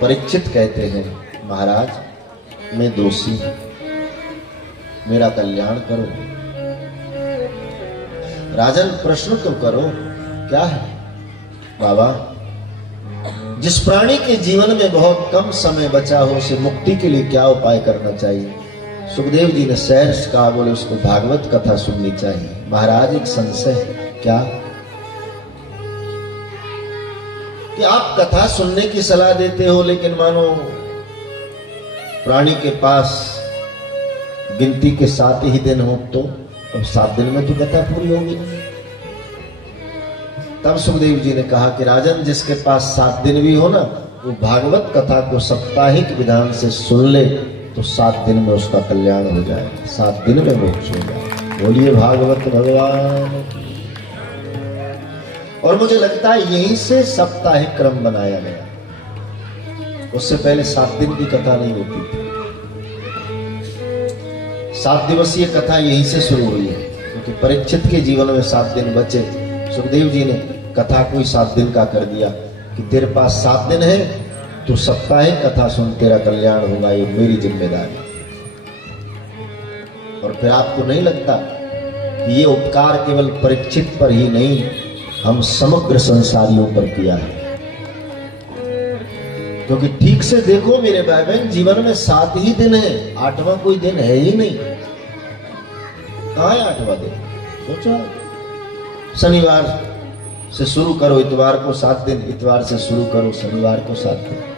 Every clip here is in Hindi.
परीक्षित कहते हैं, महाराज मैं दोषी हूं, मेरा कल्याण करो। राजन प्रश्न तो करो, क्या है? बाबा, जिस प्राणी के जीवन में बहुत कम समय बचा हो उसे मुक्ति के लिए क्या उपाय करना चाहिए? सुखदेव जी ने सहर्ष कहा, बोले उसको भागवत कथा सुननी चाहिए। महाराज एक संशय है, क्या? कि आप कथा सुनने की सलाह देते हो, लेकिन मानो प्राणी के पास गिनती के 7 ही दिन हो, तो अब 7 दिन में तो कथा पूरी होगी। तब सुखदेव जी ने कहा कि राजन, जिसके पास 7 दिन भी हो ना, वो भागवत कथा को साप्ताहिक विधान से सुन ले तो 7 दिन में उसका कल्याण हो जाए, 7 दिन में मोक्ष हो जाए। बोलिए भागवत भगवान। और मुझे लगता है यहीं से साप्ताहिक क्रम बनाया गया। उससे पहले 7 दिन की कथा नहीं होती थी। 7 दिवसीय कथा यहीं से शुरू हुई है, क्योंकि परीक्षित के जीवन में 7 दिन बचे। सुखदेव जी ने कथा को ही 7 दिन का कर दिया कि तेरे पास 7 दिन है, तो साप्ताहिक कथा सुन, तेरा कल्याण होगा, ये मेरी जिम्मेदारी। और फिर आपको नहीं लगता कि ये उपकार केवल परीक्षित पर ही नहीं, हम समग्र संसारियों पर किया है? क्योंकि ठीक से देखो मेरे भाई बहन, जीवन में 7 ही दिन है, 8वां कोई दिन है ही नहीं। कहाँ है 8वां दिन? सोचो, शनिवार से शुरू करो, इतवार को 7 दिन, इतवार से शुरू करो, शनिवार को 7 दिन।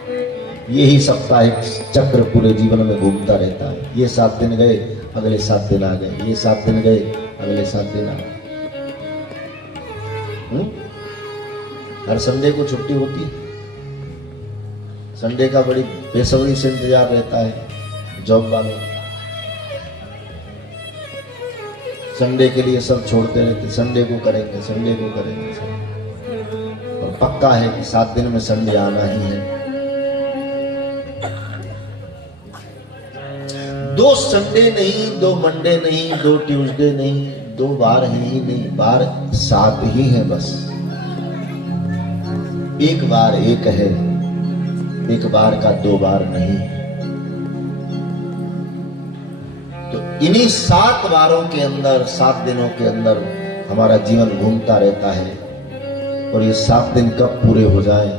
यही साप्ताहिक चक्र पूरे जीवन में घूमता रहता है। ये 7 दिन गए, अगले 7 दिन आ गए, ये 7 दिन गए, अगले 7 दिन आ गए। हर संडे को छुट्टी होती है। संडे का बड़ी बेसब्री से इंतजार रहता है जॉब वालों। संडे के लिए सब छोड़ते रहते, संडे को करेंगे, संडे को करेंगे। और पक्का है कि 7 दिन में संडे आना ही है। 2 संडे नहीं, 2 मंडे नहीं, 2 ट्यूसडे नहीं, 2 बार है ही नहीं, बार 7 ही है बस। एक बार एक है, एक बार का 2 बार नहीं। तो इन्हीं 7 बारों के अंदर, 7 दिनों के अंदर हमारा जीवन घूमता रहता है। और ये 7 दिन कब पूरे हो जाए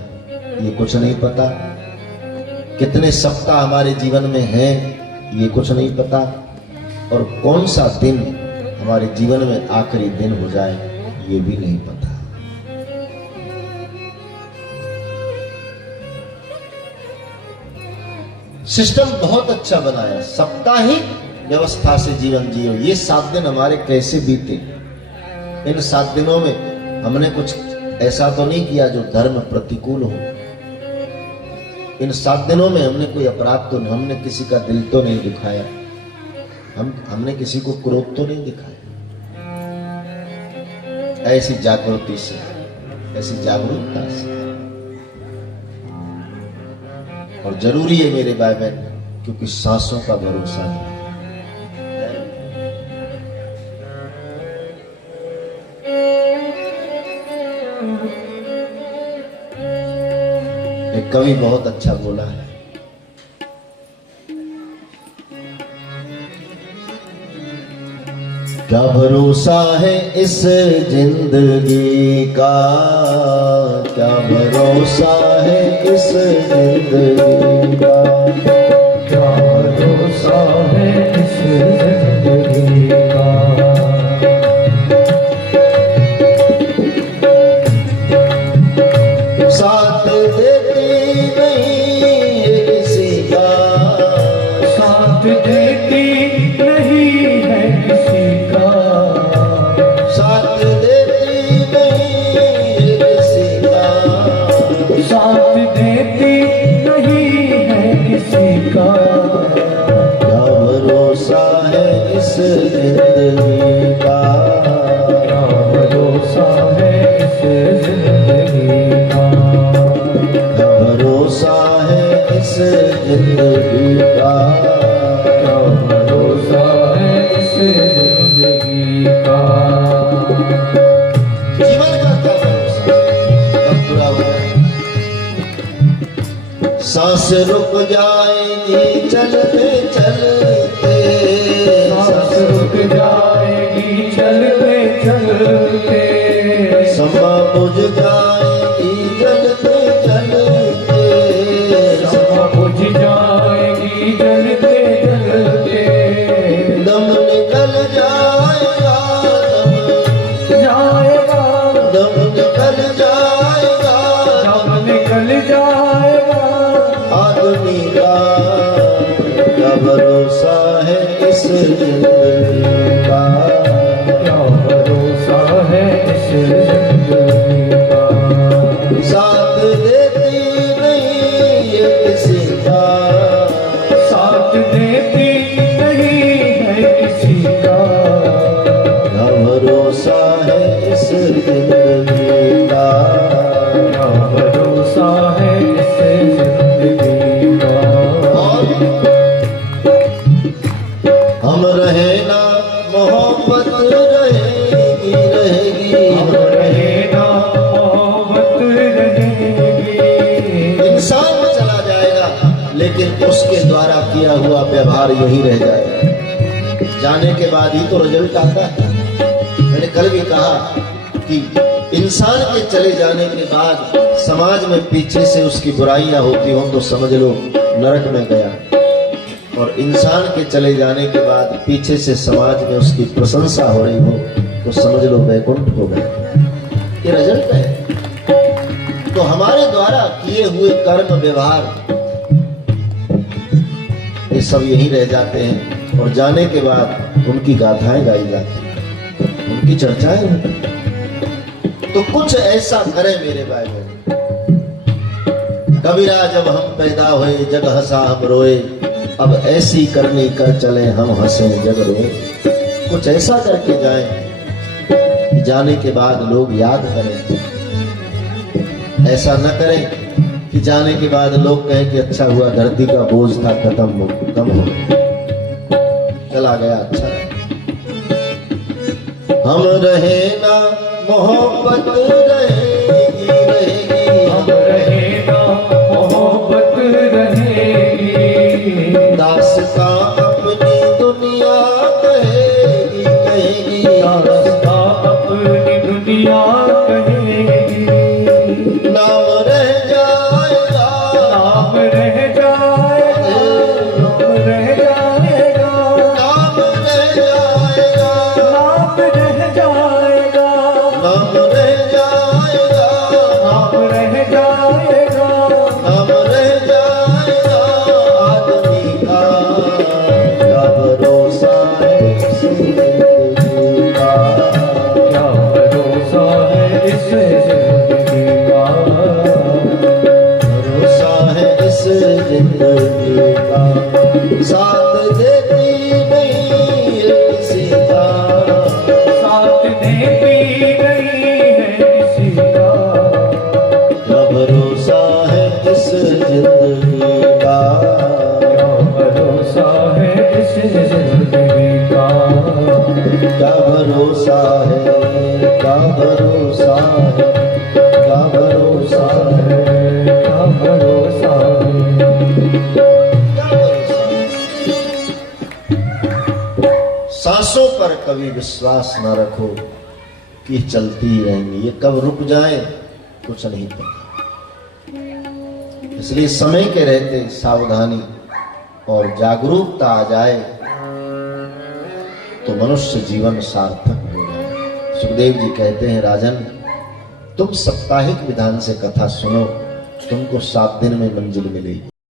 ये कुछ नहीं पता। कितने सप्ताह हमारे जीवन में हैं ये कुछ नहीं पता। और कौन सा दिन हमारे जीवन में आखिरी दिन हो जाए ये भी नहीं पता। सिस्टम बहुत अच्छा बनाया, साप्ताहिक व्यवस्था से जीवन जियो। ये 7 दिन हमारे कैसे बीते? इन 7 दिनों में हमने कुछ ऐसा तो नहीं किया जो धर्म प्रतिकूल हो। इन 7 दिनों में हमने कोई अपराध तो नहीं, हमने किसी का दिल तो नहीं दुखाया, हमने किसी को क्रोध तो नहीं दिखाया। ऐसी जागृति से, ऐसी जागरूकता से। और जरूरी है मेरे भाई बहन, क्योंकि सांसों का भरोसा नहीं। एक कवि बहुत अच्छा बोला है, क्या भरोसा है इस जिंदगी का, क्या भरोसा है इस जिंदगी का, क्या भरोसा है इस जिंदगी का। साथ देती नहीं ये किसी का, साथ देती नहीं है किसी का, साथ देती नहीं ये किसी का, साथ देती नहीं है किसी का। क्या भरोसा है इस जिंदगी का, क्या भरोसा है इस जिंदगी का, क्या भरोसा है इस जिंदगी का, क्या भरोसा है इस जिंदगी का। जीवन का क्या भरोसा कब पूरा होगा? सांस रुक जाएगी चलते चलते, सांस रुक जाएगी चलते चलते, समा बुझ जाएगी जलते जलते, समा बुझ जाएगी जलते जलते, दम निकल जाएगा दम दम निकल जाएगा, दम निकल जाएगा। आदमी का क्या भरोसा है इस जिंदगी का, क्या भरोसा है इस जिंदगी का, साथ देती नहीं ये किसी का, साथ देती नहीं है किसी का, क्या भरोसा है इस जिंदगी का, क्या भरोसा है इस जिंदगी का। हम रहे ना मोहब्बत रहेगी रहेगी, हम रहे ना मोहब्बत रहेगी, इंसान चला जाएगा लेकिन उसके द्वारा किया हुआ व्यवहार यही रह जाएगा। जाने के बाद ही तो रिजल्ट आता है। मैंने कल भी कहा कि इंसान के चले जाने के बाद समाज में पीछे से उसकी बुराइयां होती हों तो समझ लो नरक में गया, और इंसान के चले जाने के बाद पीछे से समाज में उसकी प्रशंसा हो रही हो तो समझ लो वैकुंठ हो गया। ये रिजल्ट है। तो हमारे द्वारा किए हुए कर्म व्यवहार ये सब यही रह जाते हैं, और जाने के बाद उनकी गाथाएं गाई जाती हैं, उनकी चर्चाएं होती हैं। तो कुछ ऐसा करें मेरे भाई बहन। कबीरा जब हम पैदा हुए जग हंसा हम रोए, अब ऐसी करनी कर चले हम हंसे जग रोए। कुछ ऐसा करके जाएं, जाने के बाद लोग याद करें। ऐसा न करें कि जाने के बाद लोग कहें कि अच्छा हुआ धरती का बोझ था खत्म हो चला गया, अच्छा। हम रहे ना मोहब्बत रहेगी रहेगी, हम रहे ना मोहब्बत रहेगी, दास्तां अपनी दुनिया कहेगी कहेगी, दास्तां अपनी दुनिया कहेगी, नाम रह जाएगा नाम रह जाएगा, नाम रह जाएगा, नाम रह जाएगा, नाम रह जाएगा, नाम रह जाएगा, नाम रह जाएगा, नाम रह जाएगा। आदमी का क्या भरोसा है इस जिंदगी का, क्या भरोसा है इस जिंदगी का, भरोसा है इस जिंदगी का, साथ देती नहीं ये किसी का, साथ देती नहीं है किसी का, क्या भरोसा है इस जिंदगी का, क्या भरोसा है इस जिंदगी का, क्या भरोसा है, क्या भरोसा है, क्या भरोसा है, क्या भरोसा है, क्या भरोसा है। सांसों पर कभी विश्वास न रखो कि चलती ही रहेंगी, ये कब रुक जाए कुछ नहीं पता। इसलिए समय के रहते सावधानी और जागरूकता आ जाए तो मनुष्य जीवन सार्थक हो जाए। सुखदेव जी कहते हैं, राजन तुम साप्ताहिक विधान से कथा सुनो, तुमको 7 दिन में मंजिल मिलेगी।